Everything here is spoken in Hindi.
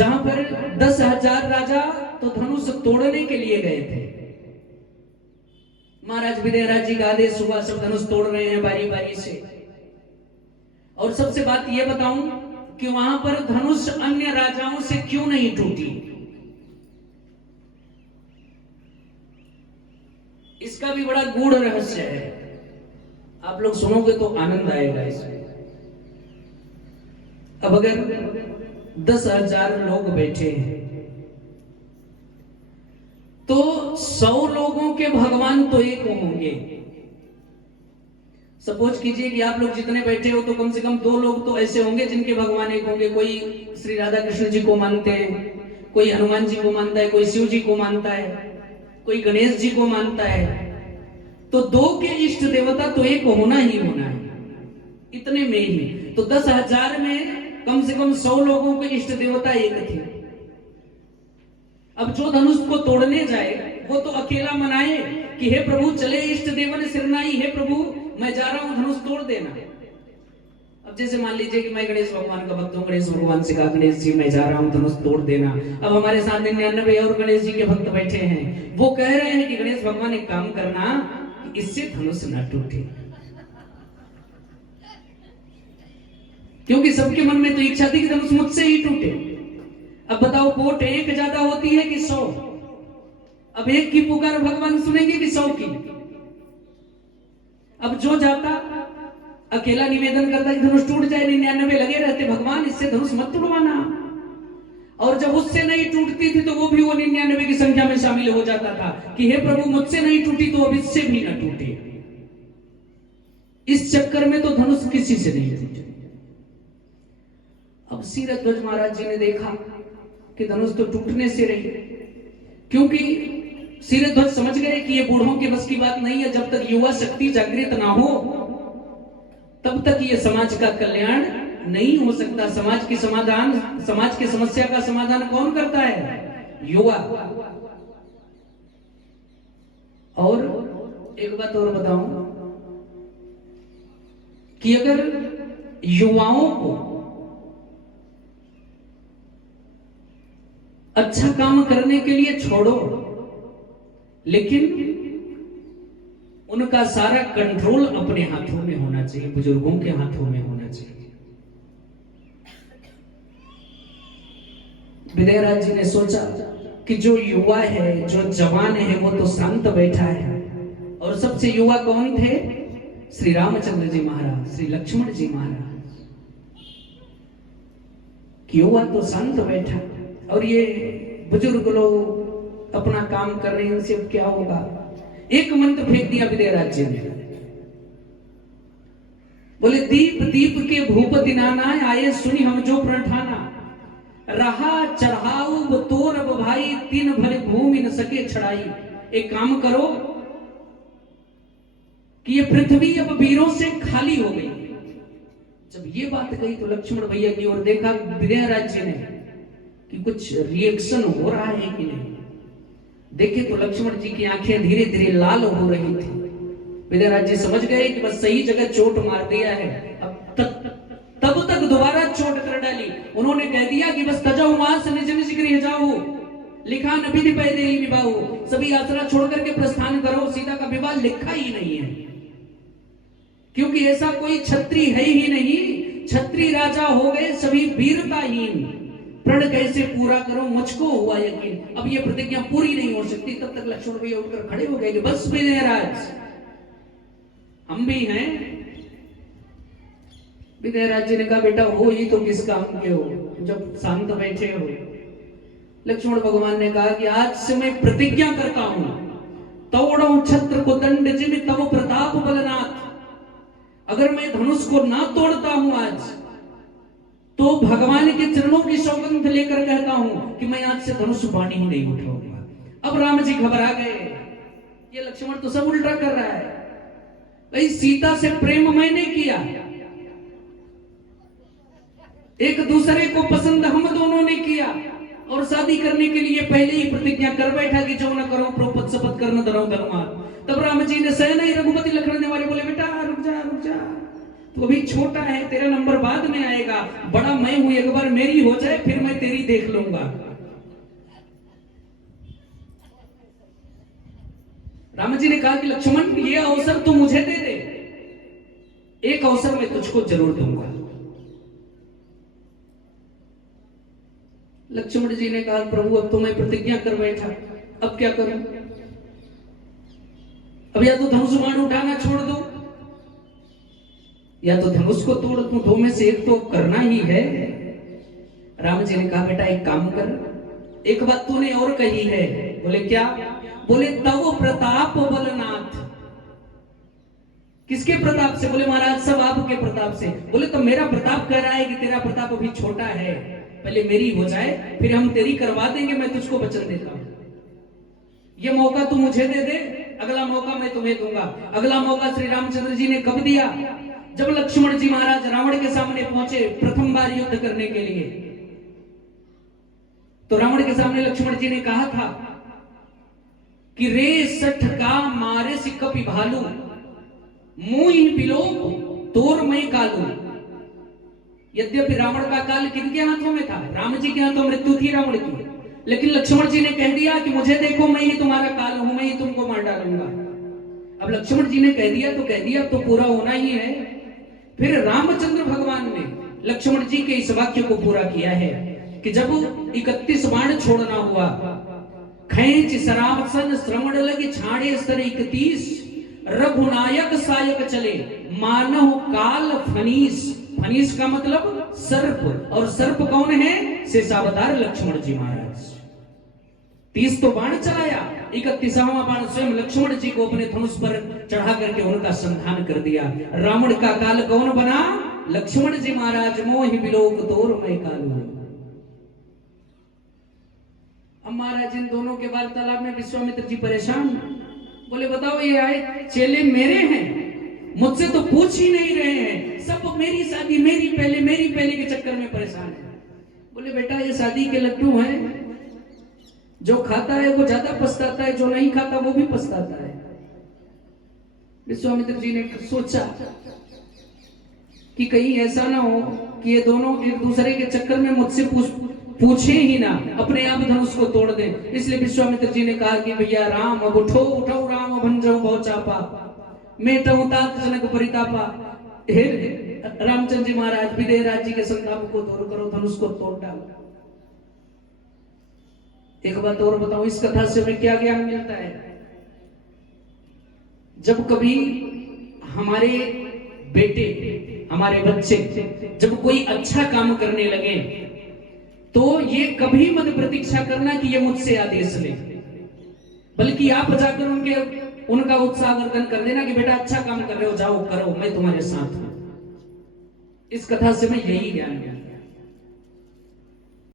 जहां पर 10,000 राजा तो धनुष तोड़ने के लिए गए थे। महाराज विदयराज जी का आदेश हुआ, सब धनुष तोड़ रहे हैं बारी बारी से। और सबसे बात यह बताऊं कि वहां पर धनुष अन्य राजाओं से क्यों नहीं टूटी, इसका भी बड़ा गूढ़ रहस्य है। आप लोग सुनोगे तो आनंद आएगा इसमें। अब अगर 10,000 लोग बैठे हैं तो 100 लोगों के भगवान तो एक होंगे। सपोज कीजिए कि आप लोग जितने बैठे हो तो कम से कम 2 लोग तो ऐसे होंगे जिनके भगवान एक होंगे। कोई श्री राधा कृष्ण जी को मानते हैं, कोई हनुमान जी को मानता है, कोई शिव जी को मानता है, कोई गणेश जी को मानता है। तो 2 के इष्ट देवता तो एक होना ही होना है, इतने में ही। तो 10,000 में कम से कम 100 लोगों के इष्ट देवता एक थे। अब जो धनुष को तोड़ने जाए वो तो अकेला मनाए कि हे प्रभु चले इष्ट देवन सिरनाई, हे प्रभु मैं जा रहा हूं, धनुष तोड़ देना। अब जैसे मान लीजिए कि मैं गणेश भगवान का भक्त हूं, गणेश भगवान से कहा गणेश जी मैं जा रहा हूं, धनुष तोड़ देना। अब हमारे साथ 99 और गणेश जी के भक्त बैठे हैं, वो कह रहे हैं कि गणेश भगवान एक काम करना कि इससे धनुष ना टूटे, क्योंकि सबके मन में तो इच्छा थी कि धनुष मुझसे ही टूटे। अब बताओ वोट एक ज्यादा होती है कि 100? अब एक की पुकार भगवान सुनेंगे कि 100 की? अब जो जाता अकेला निवेदन करता कि धनुष टूट जाए, 99 लगे रहते भगवान इससे धनुष मत तोड़वाना। और जब उससे नहीं टूटती थी तो वो भी वो 99 की संख्या में शामिल हो जाता था कि हे प्रभु मुझसे नहीं टूटी तो अब इससे भी ना टूटे। इस चक्कर में तो धनुष किसी से नहीं टूटे। अब सीरध्वज महाराज जी ने देखा कि धनुष तो टूटने से रही, क्योंकि सीरध्वज समझ गए कि ये बूढ़ों के बस की बात नहीं है। जब तक युवा शक्ति जागृत ना हो तब तक ये समाज का कल्याण नहीं हो सकता। समाज की समस्या का समाधान कौन करता है? युवा। और एक बात और बताऊं कि अगर युवाओं को अच्छा काम करने के लिए छोड़ो, लेकिन उनका सारा कंट्रोल अपने हाथों में होना चाहिए, बुजुर्गों के हाथों में होना चाहिए। विदयराज जी ने सोचा कि जो युवा है, जो जवान है, वो तो शांत बैठा है। और सबसे युवा कौन थे? श्री रामचंद्र जी महाराज, श्री लक्ष्मण जी महाराज। युवा तो शांत बैठा और ये बुजुर्ग लोग अपना काम कर रहे हैं, इनसे अब क्या होगा? एक मंत्र फेंक दिया विदयराज जी ने, बोले दीप दीप के भूपति नाना आए सुनी हम जो प्रण ठाना, रहा चढ़ाऊ तोर अब भाई तीन भले भूमि न सके छड़ाई। एक काम करो कि ये पृथ्वी अब वीरों से खाली हो गई। जब ये बात कही तो लक्ष्मण भैया की ओर देखा विदयराज जी ने कि कुछ रिएक्शन हो रहा है कि नहीं। देखे तो लक्ष्मण जी की आंखें धीरे धीरे लाल हो रही थी। विदयराज जी समझ गए कि बस सही जगह चोट मार दिया है। अब तब तक दोबारा चोट कर डाली। उन्होंने कह दिया कि बस तजाऊ मास निज निज गृह जाओ, लिखा न विधि पैदे ही विवाहो। सभी यात्रा छोड़ करके प्रस्थान करो। सीता का विवाह लिखा ही नहीं है, क्योंकि ऐसा कोई छत्री है ही नहीं। छत्री राजा हो गए सभी वीरताहीन। प्रण कैसे पूरा करो मुझको हुआ यकीन। अब ये प्रतिज्ञा पूरी नहीं हो सकती। तब तक लक्ष्मण भैया उठकर खड़े हो गए कि बस विदयराज हम भी हैं। विदयराज जी ने कहा बेटा हो ही तो किस काम के हो जब शांत बैठे हो। लक्ष्मण भगवान ने कहा कि आज से मैं प्रतिज्ञा करता हूं, तोड़ो छत्र को दंड जिमि तब प्रताप बलनाथ। अगर मैं धनुष को ना तोड़ता हूं आज, तो भगवान के चरणों की सौगंध लेकर कहता हूं कि मैं आज से धनुष बाणी ही नहीं उठाऊंगा। अब राम जी घबरा गए। ये लक्ष्मण तो सब उल्टा कर रहा है। भाई सीता से प्रेम मैंने किया, एक दूसरे को पसंद हम दोनों ने किया, और शादी करने के लिए पहले ही प्रतिज्ञा कर बैठा कि जो न करो प्रोपत शपथ करना धरो धर्मा। तब राम जी ने सह नहीं रघुपति लखन ने वाले बोले बेटा रुक जा रुक जा, तू अभी छोटा है, तेरा नंबर बाद में आएगा, बड़ा मैं हूं, एक बार मेरी हो जाए फिर मैं तेरी देख लूंगा। राम जी ने कहा कि लक्ष्मण ये अवसर तू मुझे दे दे, एक अवसर मैं तुझको जरूर दूंगा। लक्ष्मण जी ने कहा प्रभु अब तो मैं प्रतिज्ञा कर बैठा, अब क्या करूं? अब या तो धनुष बाण उठाना छोड़ दो या तो धनुष को तोड़ दूं, दो में से एक तो करना ही है। राम जी ने कहा बेटा एक काम कर, एक बात तूने और कही है। बोले क्या? बोले तव प्रताप बलनाथ। किसके प्रताप से? बोले महाराज सब आपके प्रताप से। बोले तो मेरा प्रताप कह रहा है कि तेरा प्रताप अभी छोटा है, पहले मेरी हो जाए फिर हम तेरी करवा देंगे, मैं तुझको वचन देता हूं। ये मौका तू मुझे दे दे, अगला मौका मैं तुम्हें दूंगा। अगला मौका श्री रामचंद्र जी ने कब दिया? जब लक्ष्मण जी महाराज रावण के सामने पहुंचे प्रथम बार युद्ध करने के लिए, तो रावण के सामने लक्ष्मण जी ने कहा था कि रे सठ का मारे से कपि भालू, मुंह ही बिलो तोर मैं कालू। यद्यपि रावण का काल किनके हाथों में था? राम जी के हाथों मृत्यु थी रावण की, लेकिन लक्ष्मण जी ने कह दिया कि मुझे देखो मैं ही तुम्हारा काल हूं, मैं ही तुमको मार डालूंगा। अब लक्ष्मण जी ने कह दिया तो कह दिया, तो पूरा होना ही है। फिर रामचंद्र भगवान ने लक्ष्मण जी के इस वाक्य को पूरा किया है कि जब 31 बाण छोड़ना हुआ, खैंच सरासन श्रवण लगे छाड़े स्तर 31, रघुनायक सायक चले मानव काल फनीस। फनीस का मतलब सर्प, और सर्प कौन है? शेषावतार लक्ष्मण जी महाराज। 30 तो बाण चलाया, 31वां बाण स्वयं लक्ष्मण जी को अपने धनुष पर चढ़ा करके उनका संधान कर दिया। रावण का काल कौन बना? लक्ष्मण जी महाराज। मोहि बिलोक तोर मैं कालू। अब महाराज इन दोनों के वार्तालाप में विश्वामित्र जी परेशान, बोले बताओ ये आए चेले मेरे हैं, मुझसे तो पूछ ही नहीं रहे हैं, सब मेरी शादी मेरी पहले के चक्कर में परेशान है। बोले बेटा ये शादी के लड्डू हैं, जो खाता है वो ज्यादा पछताता है, जो नहीं खाता वो भी पछताता है। विश्वामित्र जी ने सोचा कि कहीं ऐसा ना हो कि ये दोनों एक दूसरे के चक्कर में मुझसे पूछे ही ना, अपने आप धनुष को तोड़ दे। इसलिए विश्वामित्र जी ने कहा कि भैया राम अब उठो उठो, राम भंजो बहु चापा, मेटहु तात जनक परितापा। हे रामचंद्र जी महाराज, विदेह राज्य के संताप को दूर करो, धनुष को तोड़ डालो। एक बात और बताओ, इस कथा से हमें क्या ज्ञान मिलता है? जब कभी हमारे बेटे, हमारे बच्चे जब कोई अच्छा काम करने लगे, तो ये कभी मत प्रतीक्षा करना कि ये मुझसे आदेश ले, बल्कि आप जाकर उनका उत्साहवर्धन कर देना कि बेटा अच्छा काम कर रहे हो, जाओ करो, मैं तुम्हारे साथ हूं। इस कथा से मैं यही ज्ञान मिला।